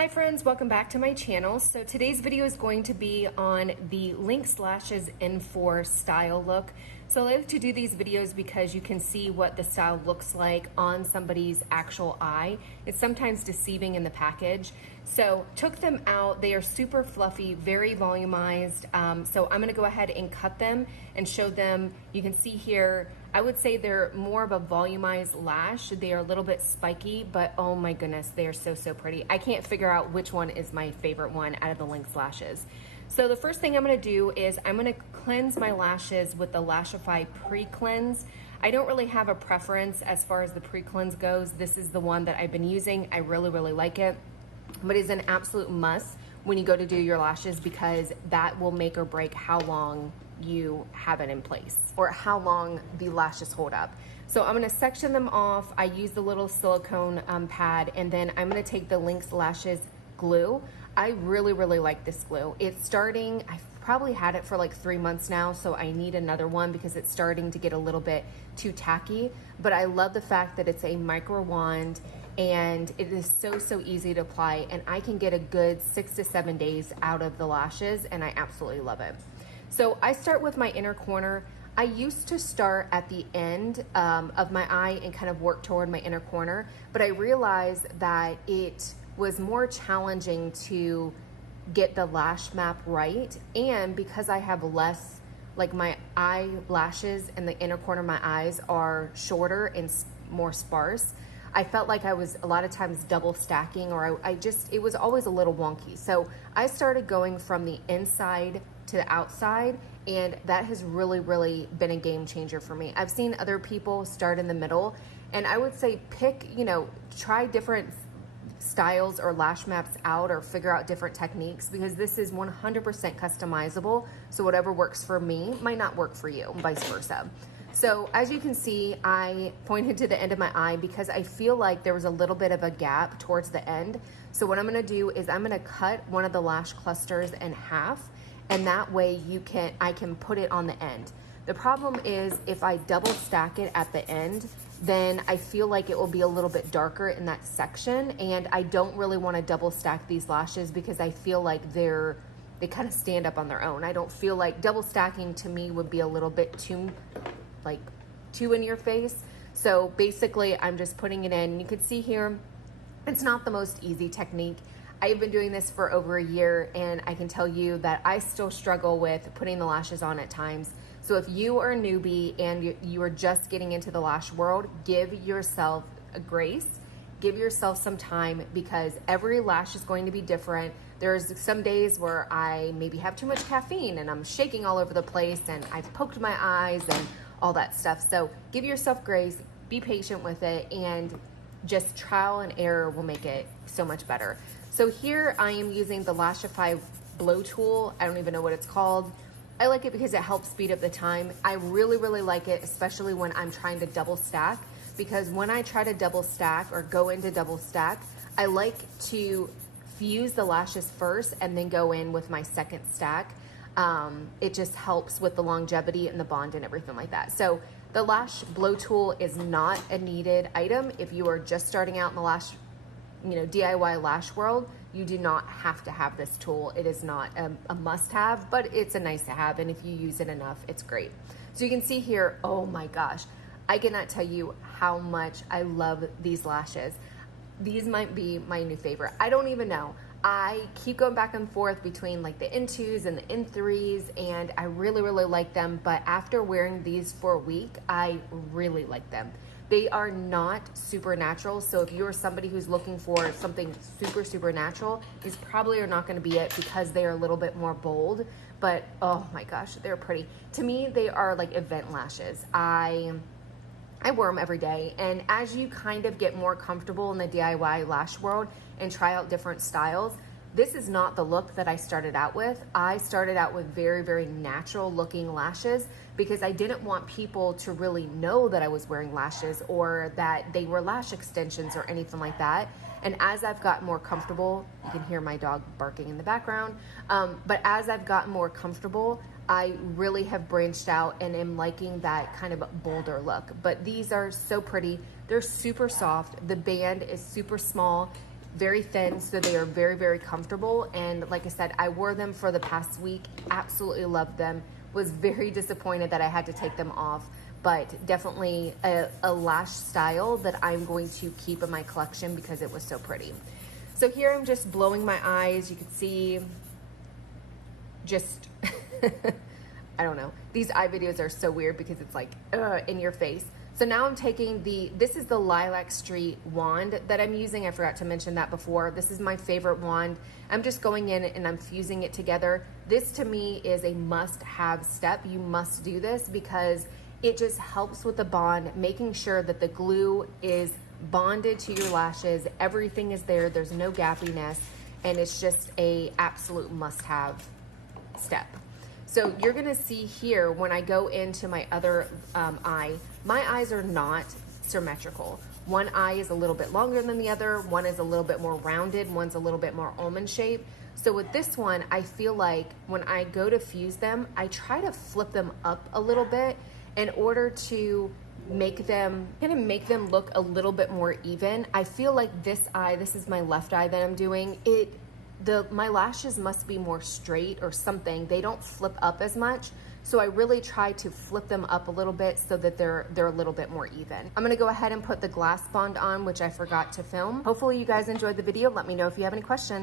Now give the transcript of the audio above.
Hi friends, welcome back to my channel. So today's video is going to be on the Linx Lashes N1 style look. So I like to do these videos because you can see what the style looks like on somebody's actual eye. It's sometimes deceiving in the package. So took them out. They are super fluffy, very volumized. So I'm gonna go ahead and cut them and show them. You can see here, I would say they're more of a volumized lash. They are a little bit spiky, but oh my goodness, they are so pretty. I can't figure out which one is my favorite one out of the Linx lashes. So the first thing I'm gonna do is I'm gonna cleanse my lashes with the Lashify Pre-Cleanse. I don't really have a preference as far as the pre-cleanse goes. This is the one that I've been using. I really like it, but it's an absolute must when you go to do your lashes because that will make or break how long you have it in place or how long the lashes hold up. So I'm gonna section them off. I use the little silicone pad, and then I'm gonna take the Linx Lashes glue. I really like this glue. It's starting, I've probably had it for like 3 months now, so I need another one because it's starting to get a little bit too tacky, but I love the fact that it's a micro wand and it is so easy to apply, and I can get a good 6 to 7 days out of the lashes, and I absolutely love it. So I start with my inner corner. I used to start at the end of my eye and kind of work toward my inner corner, but I realized that it was more challenging to get the lash map right. And because I have less, like my eyelashes and the inner corner of my eyes are shorter and more sparse, I felt like I was a lot of times double stacking, or it was always a little wonky. So I started going from the inside to the outside, and that has really been a game changer for me. I've seen other people start in the middle, and I would say try different styles or lash maps out, or figure out different techniques, because this is 100% customizable. So whatever works for me might not work for you, vice versa. So as you can see, I pointed to the end of my eye because I feel like there was a little bit of a gap towards the end. So what I'm gonna do is I'm gonna cut one of the lash clusters in half, and that way I can put it on the end. The problem is if I double stack it at the end, then I feel like it will be a little bit darker in that section, and I don't really wanna double stack these lashes because I feel like they kind of stand up on their own. I don't feel like double stacking to me would be a little bit too in your face. So basically I'm just putting it in. You can see here, it's not the most easy technique. I've been doing this for over a year, and I can tell you that I still struggle with putting the lashes on at times. So if you are a newbie and you are just getting into the lash world, give yourself a grace. Give yourself some time, because every lash is going to be different. There's some days where I maybe have too much caffeine and I'm shaking all over the place, and I've poked my eyes and all that stuff. So give yourself grace, be patient with it, and just trial and error will make it so much better. So here I am using the Lashify blow tool. I don't even know what it's called. I like it because it helps speed up the time. I really like it, especially when I'm trying to double stack, because when I try to double stack or go into double stack, I like to fuse the lashes first and then go in with my second stack. It just helps with the longevity and the bond and everything like that. So the lash blow tool is not a needed item. If you are just starting out in the lash, DIY lash world, you do not have to have this tool. It is not a must have, but it's a nice to have. And if you use it enough, it's great. So you can see here, oh my gosh, I cannot tell you how much I love these lashes. These might be my new favorite. I don't even know. I keep going back and forth between like the N2s and the N3s, and I really like them. But after wearing these for a week, I really like them. They are not super natural. So if you're somebody who's looking for something super natural, these probably are not gonna be it, because they are a little bit more bold. But oh my gosh, they're pretty. To me, they are like event lashes. I wear them every day, and as you kind of get more comfortable in the DIY lash world and try out different styles, this is not the look that I started out with. I started out with very natural looking lashes because I didn't want people to really know that I was wearing lashes or that they were lash extensions or anything like that. And as I've gotten more comfortable, you can hear my dog barking in the background, but as I've gotten more comfortable, I really have branched out and am liking that kind of bolder look. But these are so pretty. They're super soft. The band is super small. very thin, so they are very, very comfortable. And like I said, I wore them for the past week, absolutely loved them. Was very disappointed that I had to take them off, but definitely a lash style that I'm going to keep in my collection because it was so pretty. So here I'm just blowing my eyes. You can see just, I don't know. These eye videos are so weird because it's like in your face. So now I'm taking this is the Lilac Street wand that I'm using. I forgot to mention that before. This is my favorite wand. I'm just going in and I'm fusing it together. This to me is a must-have step. You must do this because it just helps with the bond, making sure that the glue is bonded to your lashes. Everything is there. There's no gappiness, and it's just a absolute must-have step. So you're gonna see here when I go into my other eye, my eyes are not symmetrical. One eye is a little bit longer than the other, one is a little bit more rounded, one's a little bit more almond shaped. So with this one, I feel like when I go to fuse them, I try to flip them up a little bit in order to make them look a little bit more even. I feel like this eye, this is my left eye that I'm doing, my lashes must be more straight or something. They don't flip up as much. So I really try to flip them up a little bit so that they're a little bit more even. I'm gonna go ahead and put the glass bond on, which I forgot to film. Hopefully you guys enjoyed the video. Let me know if you have any questions.